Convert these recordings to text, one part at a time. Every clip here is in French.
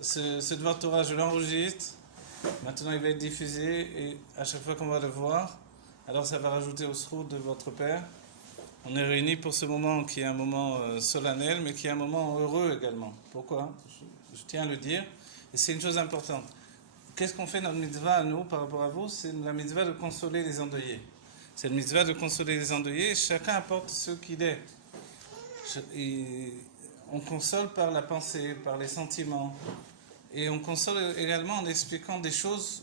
ce devoir Torah, je l'enregistre. Maintenant, il va être diffusé et à chaque fois qu'on va le voir, alors ça va rajouter au sroud de votre père. On est réunis pour ce moment qui est un moment solennel, mais qui est un moment heureux également. Pourquoi? Je tiens à le dire. Et c'est une chose importante. Qu'est-ce qu'on fait notre mitzvah à nous par rapport à vous? C'est la mitzvah de consoler les endeuillés. C'est la mitzvah de consoler les endeuillés. Chacun apporte ce qu'il est. Et on console par la pensée, par les sentiments. Et on console également en expliquant des choses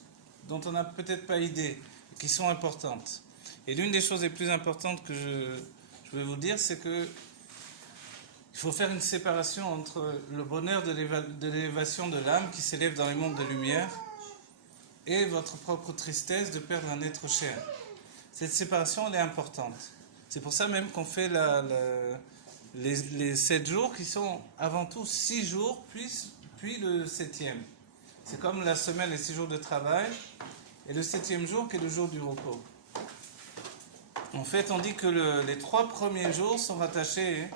dont on n'a peut-être pas idée, qui sont importantes. Et l'une des choses les plus importantes que je vais vous dire, c'est que il faut faire une séparation entre le bonheur de l'élévation de l'âme qui s'élève dans les mondes de lumière et votre propre tristesse de perdre un être cher. Cette séparation, elle est importante. C'est pour ça même qu'on fait les 7 jours qui sont avant tout 6 jours, puis le 7e. C'est comme la semaine, les 6 jours de travail, et le 7e jour qui est le jour du repos. En fait, on dit que les 3 premiers jours sont rattachés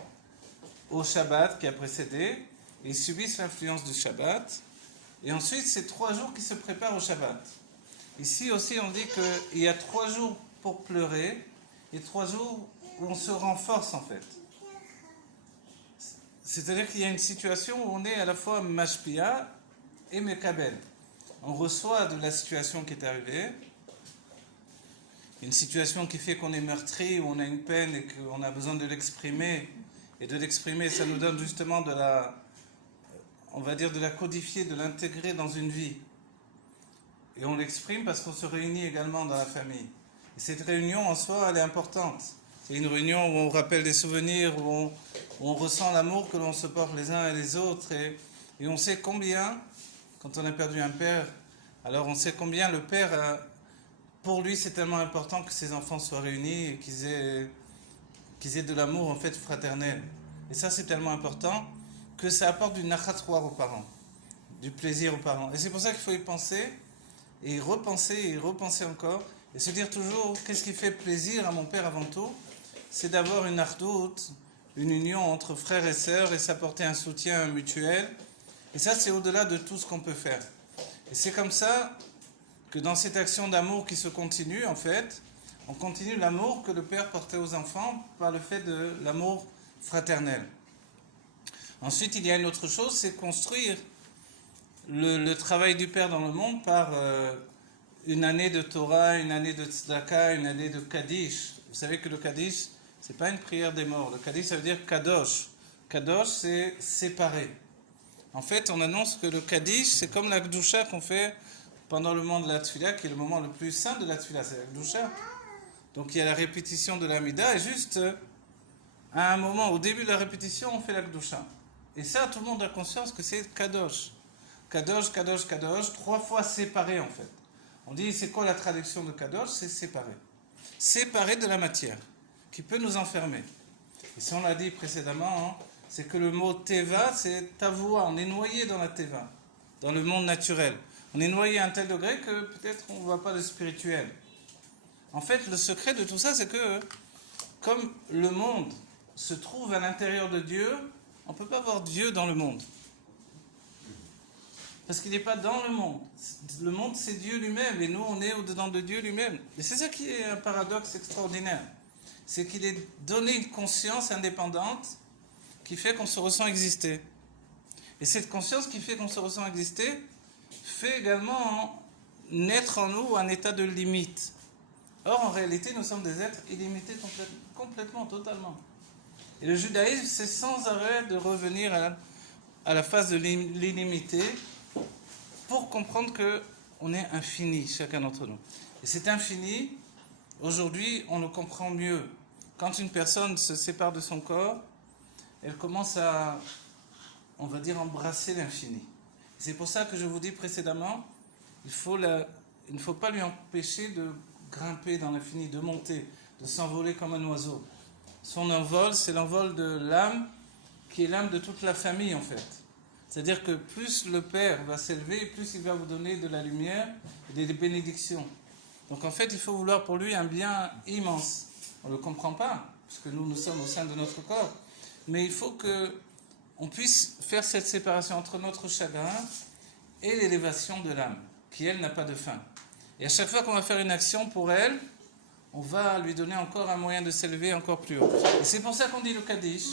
au Shabbat qui a précédé, et ils subissent l'influence du Shabbat. Et ensuite, c'est 3 jours qui se préparent au Shabbat. Ici aussi, on dit qu'il y a 3 jours pour pleurer, et 3 jours où on se renforce en fait. C'est-à-dire qu'il y a une situation où on est à la fois mashpia et mekabel. On reçoit de la situation qui est arrivée, une situation qui fait qu'on est meurtri, où on a une peine et qu'on a besoin de l'exprimer. Et de l'exprimer, ça nous donne justement on va dire de la codifier, de l'intégrer dans une vie. Et on l'exprime parce qu'on se réunit également dans la famille. Et cette réunion en soi, elle est importante. C'est une réunion où on rappelle des souvenirs, où on ressent l'amour que l'on se porte les uns et les autres. Et on sait combien, quand on a perdu un père, alors on sait combien le père, pour lui, c'est tellement important que ses enfants soient réunis et qu'ils aient de l'amour en fait fraternel. Et ça, c'est tellement important que ça apporte du nachatouar aux parents, du plaisir aux parents. Et c'est pour ça qu'il faut y penser, et y repenser encore, et se dire toujours, qu'est-ce qui fait plaisir à mon père avant tout? C'est d'avoir une ardoute, une union entre frères et sœurs, et s'apporter un soutien mutuel. Et ça, c'est au-delà de tout ce qu'on peut faire. Et c'est comme ça que dans cette action d'amour qui se continue, en fait, on continue l'amour que le père portait aux enfants par le fait de l'amour fraternel. Ensuite, il y a une autre chose, c'est construire le travail du père dans le monde par une année de Torah, une année de Tzedaka, une année de Kaddish. Vous savez que le Kaddish, c'est pas une prière des morts. Le Kaddish, ça veut dire Kadosh. Kadosh, c'est séparé. En fait, on annonce que le Kaddish, c'est comme la Gdusha qu'on fait pendant le moment de la Tfila, qui est le moment le plus saint de la Tfila, c'est la Gdusha. Donc il y a la répétition de l'Amida, et juste à un moment, au début de la répétition, on fait la Gdusha. Et ça, tout le monde a conscience que c'est Kadosh. Kadosh, Kadosh, Kadosh, 3 fois séparé en fait. On dit, c'est quoi la traduction de Kadosh? C'est séparé. Séparé de la matière, qui peut nous enfermer. Et si on l'a dit précédemment, c'est que le mot Teva, c'est Tavoua. On est noyé dans la Teva, dans le monde naturel. On est noyé à un tel degré que peut-être on ne voit pas le spirituel. En fait, le secret de tout ça, c'est que comme le monde se trouve à l'intérieur de Dieu, on ne peut pas voir Dieu dans le monde. Parce qu'il n'est pas dans le monde. Le monde, c'est Dieu lui-même, et nous, on est au-dedans de Dieu lui-même. Et c'est ça qui est un paradoxe extraordinaire. C'est qu'il est donné une conscience indépendante qui fait qu'on se ressent exister. Et cette conscience qui fait qu'on se ressent exister fait également naître en nous un état de limite. Or, en réalité, nous sommes des êtres illimités complètement, totalement. Et le judaïsme, c'est sans arrêt de revenir à la phase de l'illimité pour comprendre qu'on est infini, chacun d'entre nous. Et cet infini, aujourd'hui, on le comprend mieux. Quand une personne se sépare de son corps, elle commence à, on va dire, embrasser l'infini. C'est pour ça que je vous dis précédemment, il ne faut pas lui empêcher de grimper dans l'infini, de monter, de s'envoler comme un oiseau. Son envol, c'est l'envol de l'âme, qui est l'âme de toute la famille en fait. C'est-à-dire que plus le Père va s'élever, plus il va vous donner de la lumière et des bénédictions. Donc en fait, il faut vouloir pour lui un bien immense. On ne le comprend pas, puisque nous sommes au sein de notre corps. Mais il faut qu'on puisse faire cette séparation entre notre chagrin et l'élévation de l'âme, qui elle n'a pas de fin. Et à chaque fois qu'on va faire une action pour elle, on va lui donner encore un moyen de s'élever encore plus haut. Et c'est pour ça qu'on dit le Kaddish.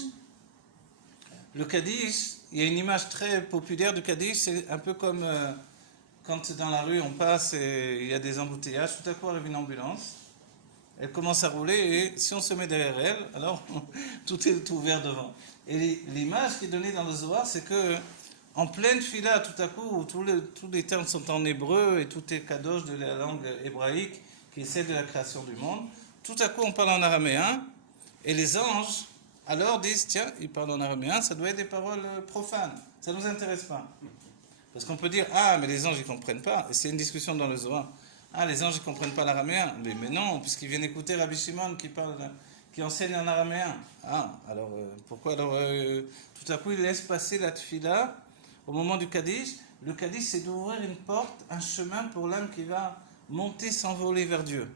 Le Kaddish, il y a une image très populaire du Kaddish, c'est un peu comme quand dans la rue on passe et il y a des embouteillages, tout à coup arrive une ambulance, elle commence à rouler et si on se met derrière elle, alors tout est ouvert devant. Et l'image qui est donnée dans le Zohar, c'est que en pleine fila, tout à coup, où tous les termes sont en hébreu et tout est kadosh de la langue hébraïque, qui est celle de la création du monde, tout à coup on parle en araméen, et les anges alors disent, tiens, ils parlent en araméen, ça doit être des paroles profanes, ça ne nous intéresse pas. Parce qu'on peut dire, ah, mais les anges, ils ne comprennent pas, et c'est une discussion dans le Zohar. Ah, les anges, ils ne comprennent pas l'araméen. Mais non, puisqu'ils viennent écouter Rabbi Shimon qui enseigne en araméen. Ah, alors, pourquoi alors, tout à coup, ils laissent passer la tfila au moment du Kaddish. Le Kaddish, c'est d'ouvrir une porte, un chemin pour l'âme qui va monter, s'envoler vers Dieu.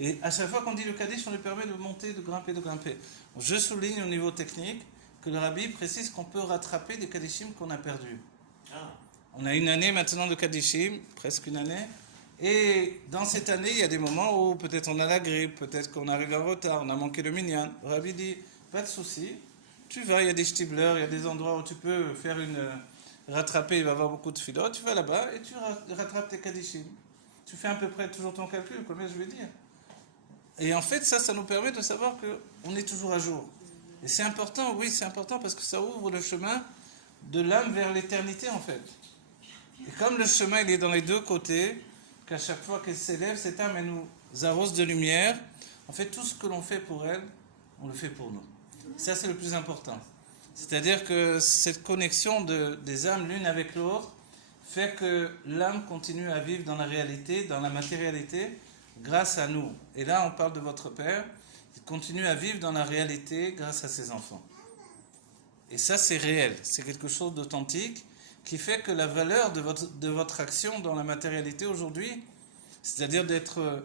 Et à chaque fois qu'on dit le Kaddish, on lui permet de monter, de grimper, de grimper. Je souligne au niveau technique que le Rabbi précise qu'on peut rattraper des Kaddishim qu'on a perdus. On a une année maintenant de Kaddishim, presque une année. Et dans cette année, il y a des moments où peut-être on a la grippe, peut-être qu'on arrive en retard, on a manqué le minyan. Le Rabbi dit, pas de souci, tu vas, il y a des shtiblers, il y a des endroits où tu peux faire rattraper, il va y avoir beaucoup de philo, tu vas là-bas et tu rattrapes tes Kaddishim. Tu fais à peu près toujours ton calcul, combien je vais dire. Et en fait, ça nous permet de savoir qu'on est toujours à jour. Et c'est important, oui, c'est important parce que ça ouvre le chemin de l'âme vers l'éternité en fait. Et comme le chemin il est dans les deux côtés, qu'à chaque fois qu'elle s'élève, cette âme elle nous arrose de lumière, en fait tout ce que l'on fait pour elle, on le fait pour nous. Ça c'est le plus important. C'est-à-dire que cette connexion des âmes l'une avec l'autre fait que l'âme continue à vivre dans la réalité, dans la matérialité, grâce à nous. Et là on parle de votre Père, il continue à vivre dans la réalité grâce à ses enfants. Et ça c'est réel, c'est quelque chose d'authentique, qui fait que la valeur de votre action dans la matérialité aujourd'hui, c'est-à-dire d'être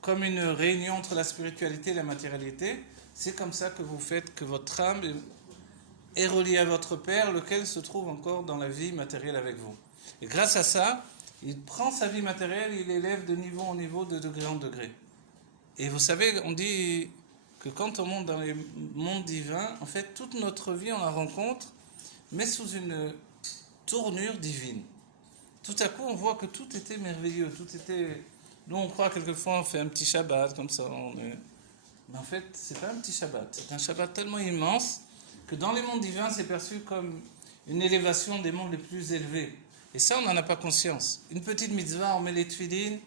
comme une réunion entre la spiritualité et la matérialité, c'est comme ça que vous faites que votre âme est reliée à votre Père, lequel se trouve encore dans la vie matérielle avec vous. Et grâce à ça, il prend sa vie matérielle, il élève de niveau en niveau, de degré en degré. Et vous savez, on dit que quand on monte dans les mondes divins, en fait, toute notre vie, on la rencontre, mais sous une tournure divine. Tout à coup, on voit que tout était merveilleux, tout était... Nous, on croit quelquefois, on fait un petit Shabbat, comme ça, mais en fait, c'est pas un petit Shabbat. C'est un Shabbat tellement immense que dans les mondes divins, c'est perçu comme une élévation des mondes les plus élevés. Et ça, on n'en a pas conscience. Une petite mitzvah, on met les tefillin,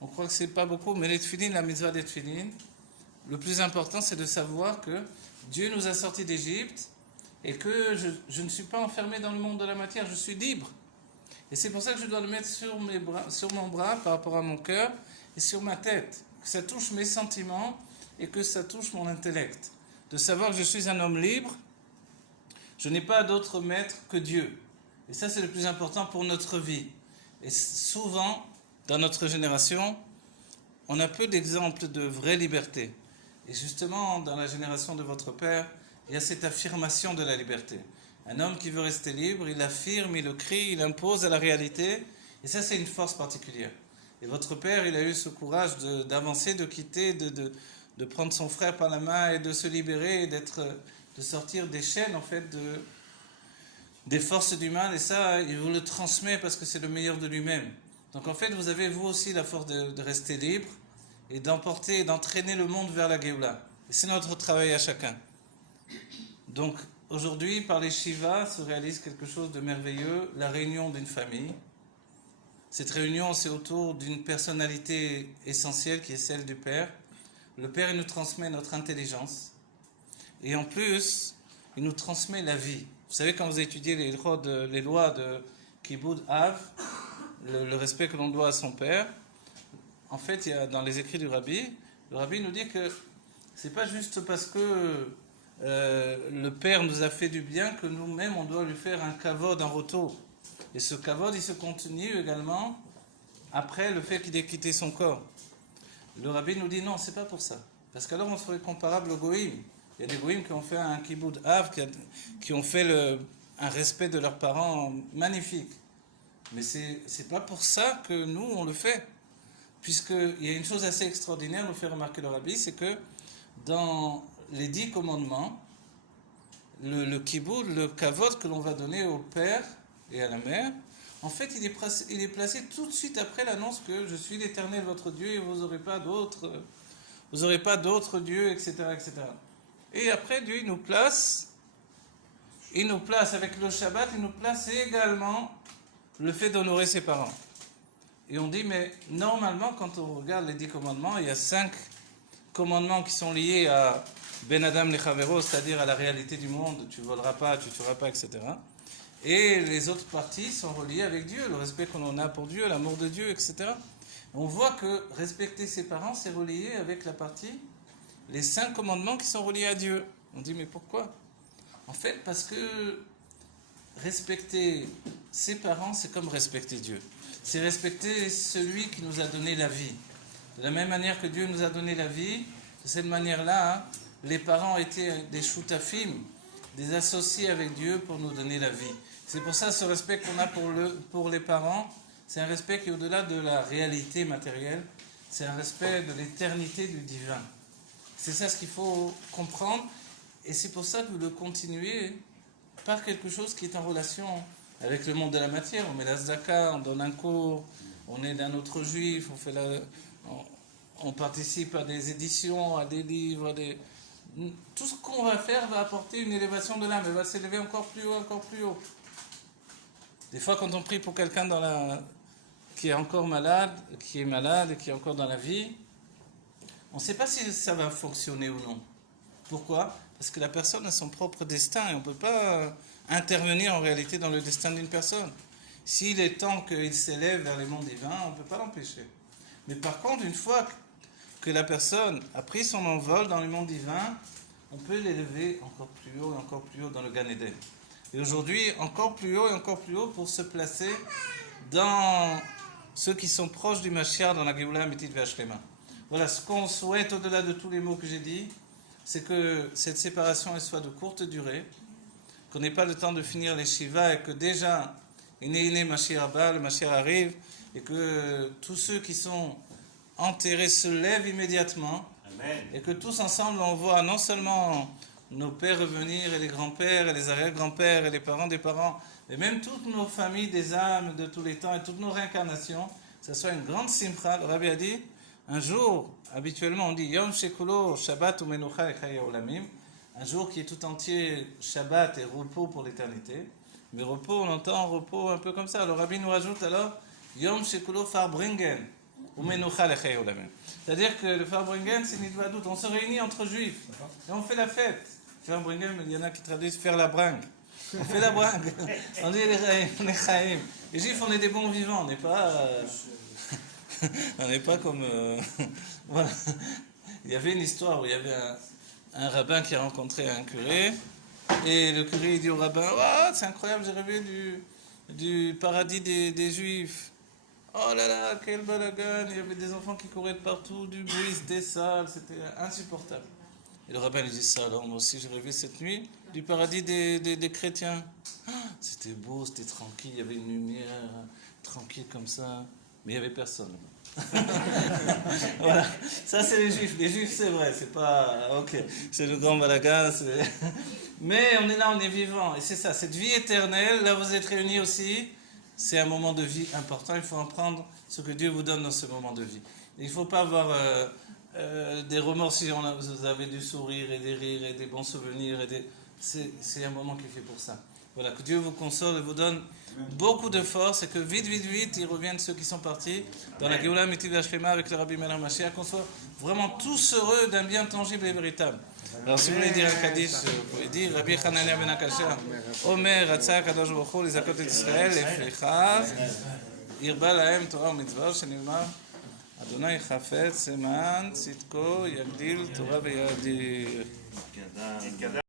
on croit que c'est pas beaucoup, mais les tefillin, la mitzvah des tefillin, le plus important, c'est de savoir que Dieu nous a sortis d'Égypte, et que je ne suis pas enfermé dans le monde de la matière, je suis libre. Et c'est pour ça que je dois le mettre sur mon bras par rapport à mon cœur et sur ma tête. Que ça touche mes sentiments et que ça touche mon intellect. De savoir que je suis un homme libre, je n'ai pas d'autre maître que Dieu. Et ça c'est le plus important pour notre vie. Et souvent, dans notre génération, on a peu d'exemples de vraie liberté. Et justement, dans la génération de votre père, il y a cette affirmation de la liberté. Un homme qui veut rester libre, il affirme, il le crie, il impose à la réalité. Et ça, c'est une force particulière. Et votre père, il a eu ce courage d'avancer, de quitter, de prendre son frère par la main et de se libérer, et de sortir des chaînes, en fait, des forces du mal. Et ça, il vous le transmet parce que c'est le meilleur de lui-même. Donc, en fait, vous avez, vous aussi, la force de rester libre et d'emporter et d'entraîner le monde vers la Géoula. Et c'est notre travail à chacun. Donc aujourd'hui, par les Shivas, se réalise quelque chose de merveilleux, la réunion d'une famille. Cette réunion, c'est autour d'une personnalité essentielle qui est celle du Père. Le Père, il nous transmet notre intelligence. Et en plus, il nous transmet la vie. Vous savez, quand vous étudiez les lois de Kibud Av, le respect que l'on doit à son Père, en fait, il y a dans les écrits du Rabbi, le Rabbi nous dit que c'est pas juste parce que le Père nous a fait du bien que nous-mêmes on doit lui faire un kavod en retour. Et ce kavod il se continue également après le fait qu'il ait quitté son corps. Le Rabbi nous dit non, c'est pas pour ça. Parce qu'alors on serait comparable aux goïms. Il y a des goïms qui ont fait un kibud av, qui ont fait un respect de leurs parents magnifique. Mais c'est pas pour ça que nous, on le fait. Puisqu'il y a une chose assez extraordinaire, nous fait remarquer le Rabbi, c'est que dans les 10 commandements, le kiboud, le kavod que l'on va donner au père et à la mère, en fait, il est placé tout de suite après l'annonce que je suis l'Éternel votre Dieu et vous n'aurez pas d'autres dieux, etc., etc. Et après, Dieu, il nous place avec le Shabbat, il nous place également le fait d'honorer ses parents. Et on dit, mais normalement, quand on regarde les 10 commandements, il y a 5 commandements qui sont liés à Ben Adam Lechavero, c'est-à-dire à la réalité du monde, tu voleras pas, tu tueras pas, etc. Et les autres parties sont reliées avec Dieu, le respect qu'on en a pour Dieu, l'amour de Dieu, etc. On voit que respecter ses parents, c'est relié avec la partie, les 5 commandements qui sont reliés à Dieu. On dit, mais pourquoi ? En fait, parce que respecter ses parents, c'est comme respecter Dieu. C'est respecter celui qui nous a donné la vie. De la même manière que Dieu nous a donné la vie, de cette manière-là, les parents étaient des shutafim, des associés avec Dieu pour nous donner la vie. C'est pour ça ce respect qu'on a pour les parents, c'est un respect qui est au-delà de la réalité matérielle, c'est un respect de l'éternité du divin. C'est ça ce qu'il faut comprendre, et c'est pour ça que vous le continuez par quelque chose qui est en relation avec le monde de la matière. On met la tzedaka, on donne un cours, on aide un autre juif, on participe à des éditions, à des livres, tout ce qu'on va faire va apporter une élévation de l'âme, elle va s'élever encore plus haut, encore plus haut. Des fois, quand on prie pour quelqu'un qui est encore malade, qui est malade et qui est encore dans la vie, on ne sait pas si ça va fonctionner ou non. Pourquoi ? Parce que la personne a son propre destin et on ne peut pas intervenir en réalité dans le destin d'une personne. S'il est temps qu'il s'élève vers les mondes divins, on ne peut pas l'empêcher. Mais par contre, une fois que la personne a pris son envol dans le monde divin, on peut l'élever encore plus haut et encore plus haut dans le Gan Eden. Et aujourd'hui, encore plus haut et encore plus haut pour se placer dans ceux qui sont proches du Mashiach dans la Géoula Amétit Ve'Ashlema. Voilà, ce qu'on souhaite au-delà de tous les mots que j'ai dit, c'est que cette séparation elle soit de courte durée, qu'on n'ait pas le temps de finir les Shiva et que déjà, Iné Mashiach Abba, le Mashiach arrive, et que tous ceux qui sont enterrés se lèvent immédiatement. Amen. Et que tous ensemble on voit non seulement nos pères revenir et les grands-pères et les arrière-grands-pères et les parents des parents, et même toutes nos familles des âmes de tous les temps et toutes nos réincarnations, que ce soit une grande simcha. Le Rabbi a dit, un jour, habituellement on dit Yom Shekulo Shabbat ou Menucha et Chaya Olamim, un jour qui est tout entier Shabbat et repos pour l'éternité. Mais repos, on entend repos un peu comme ça. Le Rabbi nous rajoute alors Yom Shekulo Farbringen ou Menucha et Chaya Olamim. C'est-à-dire que le Farbringen, c'est Nidva Dout. On se réunit entre juifs et on fait la fête. Farbringen, il y en a qui traduisent faire la bringue. On fait la bringue. On dit les Chaim. Les juifs, on est des bons vivants. On n'est pas. On n'est pas comme... voilà. Il y avait une histoire où il y avait un rabbin qui a rencontré un curé, et le curé il dit au rabbin, oh, c'est incroyable, j'ai rêvé du paradis des juifs. Oh là là, quel balagan, il y avait des enfants qui couraient de partout, du bruit, des salles, c'était insupportable. Et le rabbin lui dit ça, alors moi aussi j'ai rêvé cette nuit du paradis des chrétiens. Ah, c'était beau, c'était tranquille, il y avait une lumière tranquille comme ça. Mais il n'y avait personne. Voilà, ça c'est les juifs. Les juifs c'est vrai, c'est pas... Ok, c'est le grand balagan. Mais on est là, on est vivant. Et c'est ça, cette vie éternelle, là vous êtes réunis aussi, c'est un moment de vie important. Il faut en prendre ce que Dieu vous donne dans ce moment de vie. Il ne faut pas avoir des remords si vous avez du sourire et des rires et des bons souvenirs. C'est un moment qui est fait pour ça. Voilà, que Dieu vous console et vous donne beaucoup de force et que vite, ils reviennent ceux qui sont partis dans la Géoula Amétit Ve'Ashlema avec le Rabbi Melach Mashiach, qu'on soit vraiment tous heureux d'un bien tangible et véritable. Alors si vous voulez dire un Kaddish, vous pouvez dire Rabbi Hanania ben Akasha, Omer, Ratzah Kadosh Baruch Hu, Lizakot et Israël, Leflecha, Irba Lahem Torah u'Mitzvot, Shenilmar, Adonai Chafetz, Seman, Tzidko, Yagdil, Torah ve'Yadir.